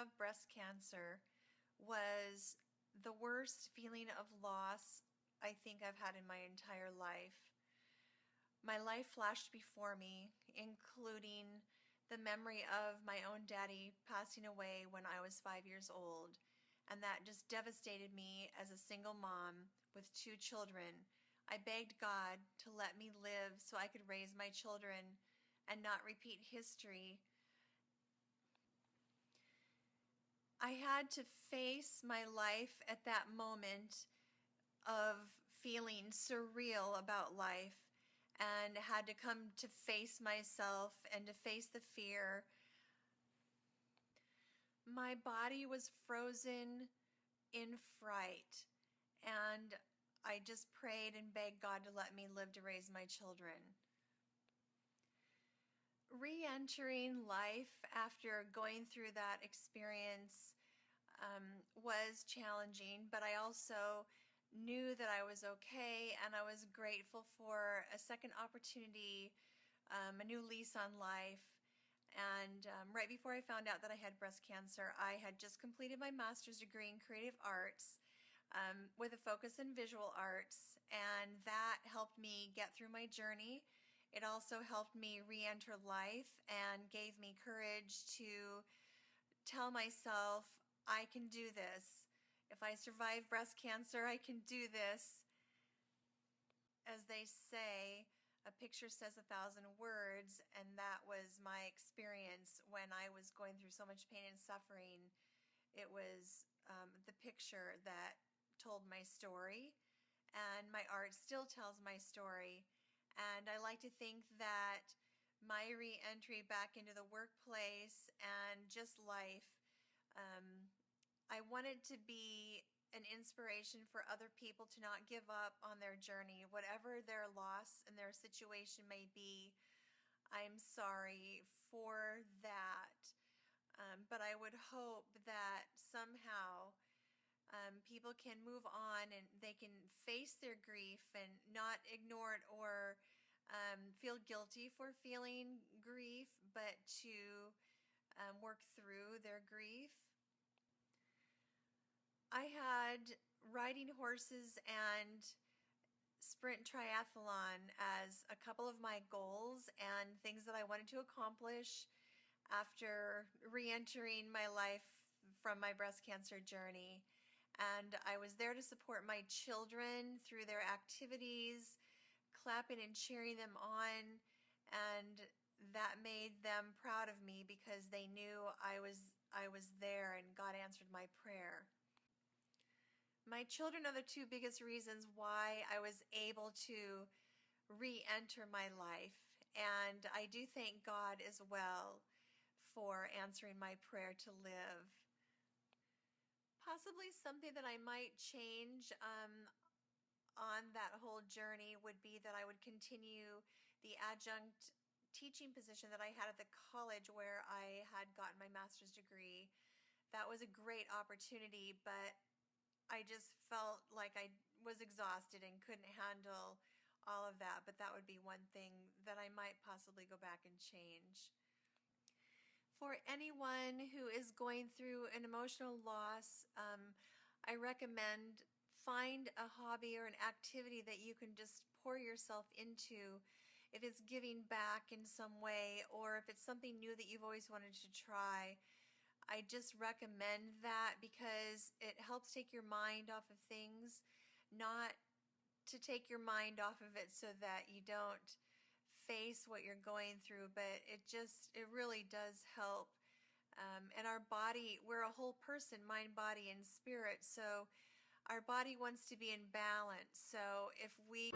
have breast cancer was the worst feeling of loss I think I've had in my entire life. My life flashed before me, including the memory of my own daddy passing away when I was 5 years old, and that just devastated me as a single mom with 2 children. I begged God to let me live so I could raise my children and not repeat history. I had to face my life at that moment of feeling surreal about life, and had to come to face myself and to face the fear. My body was frozen in fright, and I just prayed and begged God to let me live to raise my children. Re-entering life after going through that experience was challenging, but I also knew that I was okay, and I was grateful for a second opportunity, a new lease on life. And right before I found out that I had breast cancer, I had just completed my master's degree in creative arts with a focus in visual arts, and that helped me get through my journey. It also helped me re-enter life and gave me courage to tell myself, I can do this. If I survive breast cancer, I can do this. As they say, a picture says 1,000 words, and that was my experience when I was going through so much pain and suffering. It was the picture that told my story, and my art still tells my story. And I like to think that my re-entry back into the workplace and just life, I wanted to be an inspiration for other people to not give up on their journey, whatever their loss and their situation may be. I'm sorry for that. But I would hope that somehow people can move on and they can face their grief and not ignore it or feel guilty for feeling grief, but to work through their grief. I had riding horses and sprint triathlon as a couple of my goals and things that I wanted to accomplish after re-entering my life from my breast cancer journey. And I was there to support my children through their activities, clapping and cheering them on, and that made them proud of me because they knew I was there and God answered my prayer. My children are the 2 biggest reasons why I was able to re-enter my life, and I do thank God as well for answering my prayer to live. Possibly something that I might change on that whole journey would be that I would continue the adjunct teaching position that I had at the college where I had gotten my master's degree. That was a great opportunity, but I just felt like I was exhausted and couldn't handle all of that. But that would be one thing that I might possibly go back and change. For anyone who is going through an emotional loss, I recommend find a hobby or an activity that you can just pour yourself into. If it's giving back in some way, or if it's something new that you've always wanted to try, I just recommend that because it helps take your mind off of things, not to take your mind off of it so that you don't face what you're going through, but it really does help. And our body, we're a whole person, mind, body, and spirit, so our body wants to be in balance. So if we